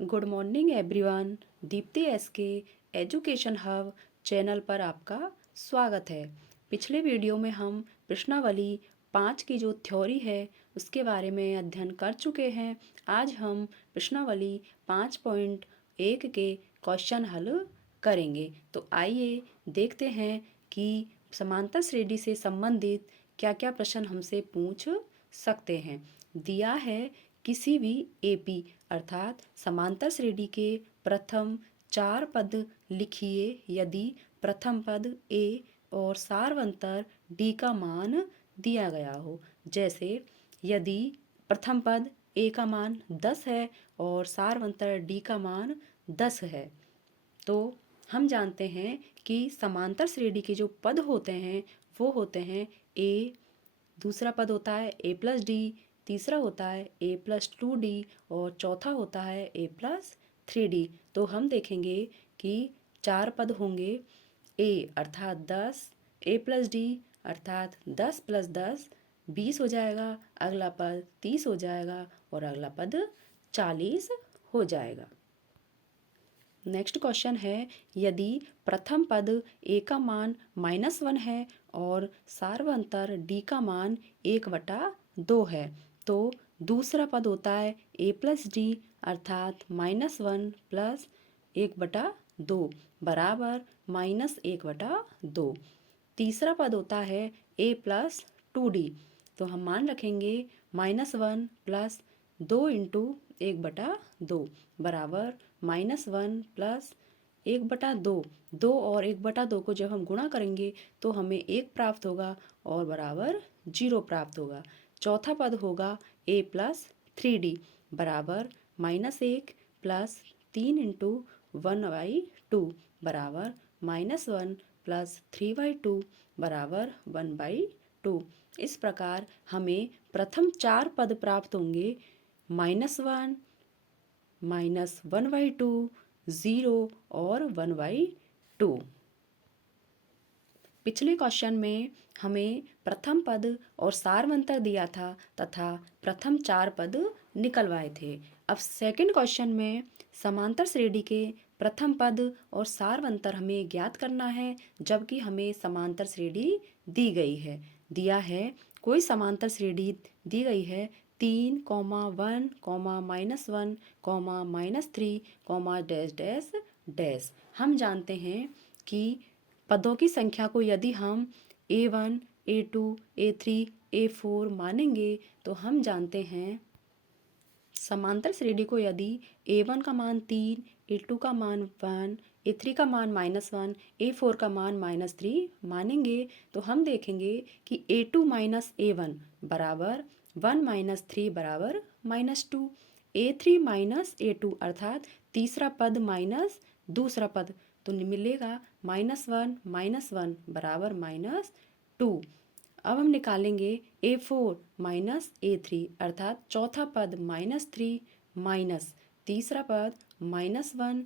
Good morning everyone. Deepti SK Education Hub channel पर आपका स्वागत है। पिछले वीडियो में हम प्रश्नावली 5 की जो थ्योरी है उसके बारे में अध्ययन कर चुके हैं। आज हम प्रश्नावली 5.1 के क्वेश्चन हल करेंगे। तो आइए देखते हैं कि समांतर श्रेणी से संबंधित क्या क्या प्रश्न हमसे पूछ सकते हैं। दिया है किसी भी एपी अर्थात समांतर श्रेणी के प्रथम 4 पद लिखिए यदि प्रथम पद ए और सार्वंतर डी का मान दिया गया हो। जैसे यदि प्रथम पद ए का मान 10 है और सार्वंतर डी का मान 10 है, तो हम जानते हैं कि समांतर श्रेणी के जो पद होते हैं वो होते हैं ए, दूसरा पद होता है ए प्लस डी, तीसरा होता है ए प्लस 2d और चौथा होता है ए प्लस 3d। तो हम देखेंगे कि 4 पद होंगे। ए अर्थात 10, ए प्लस डी अर्थात 10 प्लस 10 20 हो जाएगा, अगला पद 30 हो जाएगा और अगला पद 40 हो जाएगा। नेक्स्ट क्वेश्चन है यदि प्रथम पद ए का मान -1 है और सार्वंतर डी का मान 1/2 है, तो दूसरा पद होता है ए प्लस डी अर्थात -1 प्लस 1/2 बराबर -1/2। तीसरा पद होता है ए प्लस 2d, तो हम मान रखेंगे -1 प्लस 2 इंटू 1/2 बराबर -1 प्लस 1/2। 2 और 1/2 को जब हम गुणा करेंगे तो हमें 1 प्राप्त होगा और बराबर 0 प्राप्त होगा। चौथा पद होगा ए प्लस 3d बराबर -1 प्लस 3 इंटू 1/2 बराबर -1 प्लस 3/2 बराबर 1/2। इस प्रकार हमें प्रथम 4 पद प्राप्त होंगे -1, -1/2, 0 और 1/2। पिछले क्वेश्चन में हमें प्रथम पद और सार्वंतर दिया था तथा प्रथम 4 पद निकलवाए थे। अब सेकंड क्वेश्चन में समांतर श्रेणी के प्रथम पद और सार्वंतर हमें ज्ञात करना है, जबकि हमें समांतर श्रेणी दी गई है। दिया है कोई समांतर श्रेणी दी गई है 3, 1, -1, -3, डैश डैश डैश। हम जानते हैं कि पदों की संख्या को यदि हम A1, A2, A3, A4 मानेंगे तो हम जानते हैं समांतर श्रेणी को यदि A1 का मान 3, A2 का मान 1, A3 का मान -1, A4 का मान -3 मानेंगे तो हम देखेंगे कि A2 माइनस A1 बराबर 1 - 3 बराबर -2, A3 माइनस A2 अर्थात तीसरा पद माइनस दूसरा पद, तो मिलेगा -1 -1 बराबर -2। अब हम निकालेंगे A4 माइनस A3 अर्थात चौथा पद -3 माइनस तीसरा पद -1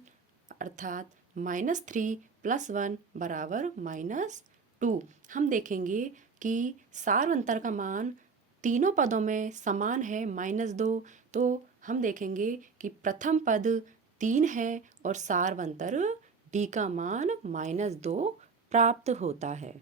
अर्थात -3 + 1 बराबर -2। हम देखेंगे कि सार्वंतर का मान तीनों पदों में समान है -2, तो हम देखेंगे कि प्रथम पद 3 है और सार्वंतर डी का मान -2 प्राप्त होता है।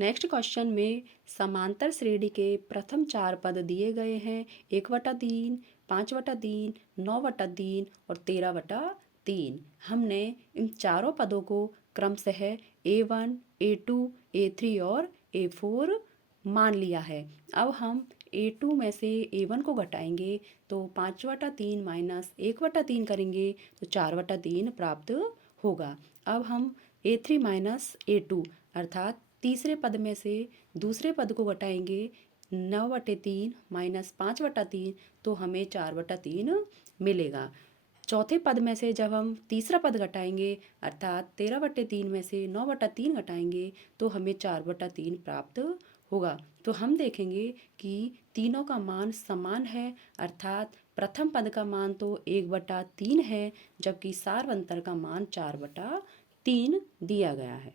नेक्स्ट क्वेश्चन में समांतर श्रेणी के प्रथम 4 पद दिए गए हैं 1/3, 5/3, 9/3 और 13/3। हमने इन चारों पदों को क्रमशः A1, A2, A3 और A4 मान लिया है। अब हम A2 में से A1 को घटाएंगे तो 5/3 माइनस 1/3 करेंगे तो 4/3 प्राप्त होगा। अब हम A3 माइनस A2 अर्थात तीसरे पद में से दूसरे पद को घटाएंगे 9/3 माइनस 5/3 तो हमें 4/3 मिलेगा। चौथे पद में से जब हम तीसरा पद घटाएंगे अर्थात 13/3 में से 9/3 घटाएंगे तो हमें 4/3 प्राप्त होगा। तो हम देखेंगे कि तीनों का मान समान है अर्थात प्रथम पद का मान तो 1/3 है जबकि सार्वंतर का मान 4/3 दिया गया है।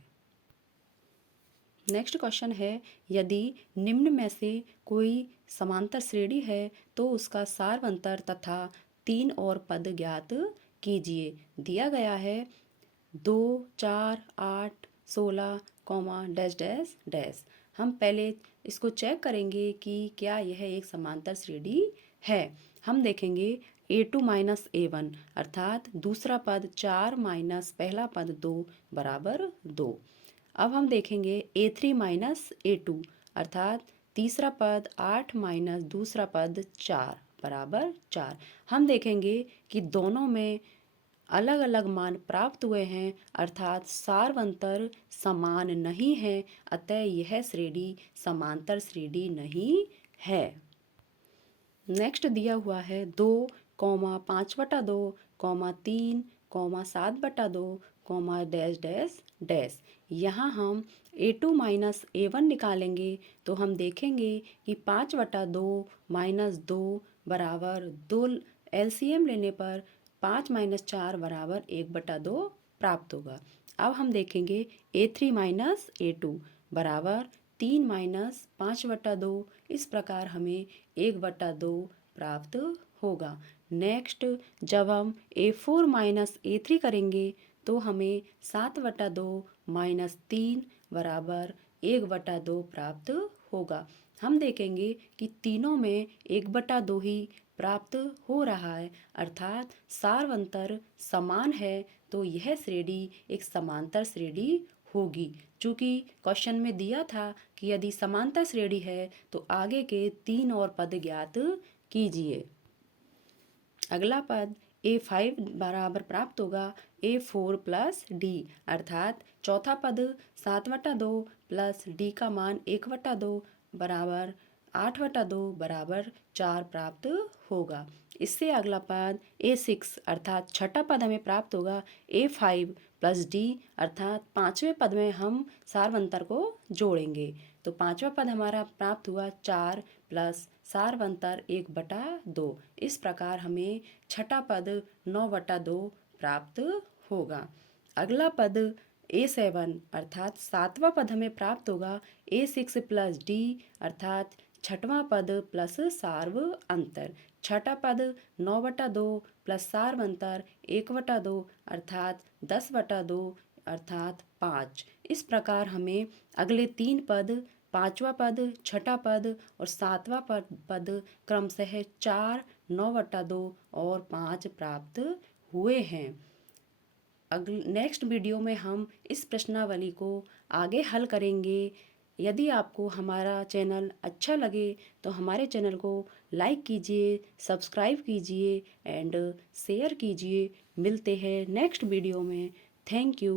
नेक्स्ट क्वेश्चन है यदि निम्न में से कोई समांतर श्रेणी है तो उसका सार्वंतर तथा तीन और पद ज्ञात कीजिए। दिया गया है 2, 4, 8, 16, डैश डैश डैश। हम पहले इसको चेक करेंगे कि क्या यह एक समांतर श्रेणी है। हम देखेंगे A2 माइनस A1 अर्थात दूसरा पद 4 माइनस पहला पद 2 बराबर 2। अब हम देखेंगे A3 माइनस A2 अर्थात तीसरा पद 8 माइनस दूसरा पद 4 बराबर 4। हम देखेंगे कि दोनों में अलग अलग मान प्राप्त हुए हैं अर्थात सारवंतर समान नहीं है, अतः यह श्रेणी समांतर श्रेणी नहीं है। नेक्स्ट दिया हुआ है 2, 5/2, 3, 7/2, डैश डैश डैश। यहाँ हम A2 माइनस A1 निकालेंगे तो हम देखेंगे कि 5/2 माइनस 2 बराबर 2। LCM लेने पर 5 माइनस 4 बराबर 1/2 प्राप्त होगा। अब हम देखेंगे A3 माइनस A2 बराबर 3 माइनस 5/2। इस प्रकार हमें 1/2 प्राप्त होगा। नेक्स्ट जब हम A4 माइनस A3 करेंगे तो हमें 7/2 माइनस 3 बराबर 1/2 प्राप्त होगा। हम देखेंगे कि तीनों में 1/2 ही प्राप्त हो रहा है अर्थात सारवंतर समान है, तो यह श्रेणी एक समांतर श्रेणी होगी। चूँकि क्वेश्चन में दिया था कि यदि समांतर श्रेणी है तो आगे के 3 और पद ज्ञात कीजिए। अगला पद A5 बराबर प्राप्त होगा A4 प्लस डी अर्थात चौथा पद 7/2 प्लस डी का मान 1/2 बराबर 8/2 बराबर 4 प्राप्त होगा। इससे अगला पद A6 अर्थात छठा पद हमें प्राप्त होगा A5 प्लस डी अर्थात पाँचवें पद में हम सारवंतर को जोड़ेंगे तो पाँचवा पद हमारा प्राप्त हुआ 4 प्लस सारवंतर 1/2। इस प्रकार हमें छठा पद 9/2 प्राप्त होगा। अगला पद A7 अर्थात सातवां पद हमें प्राप्त होगा A6 प्लस डी अर्थात छठवां पद प्लस सार्व अंतर। छठा पद 9/2 प्लस सार्व अंतर 1/2 अर्थात 10/2 अर्थात 5। इस प्रकार हमें अगले 3 पद पांचवा पद, छठा पद और सातवां पद क्रमशः 4, 9/2 और 5 प्राप्त हुए हैं। नेक्स्ट वीडियो में हम इस प्रश्नावली को आगे हल करेंगे। यदि आपको हमारा चैनल अच्छा लगे तो हमारे चैनल को लाइक कीजिए, सब्सक्राइब कीजिए एंड शेयर कीजिए। मिलते हैं नेक्स्ट वीडियो में। Thank you.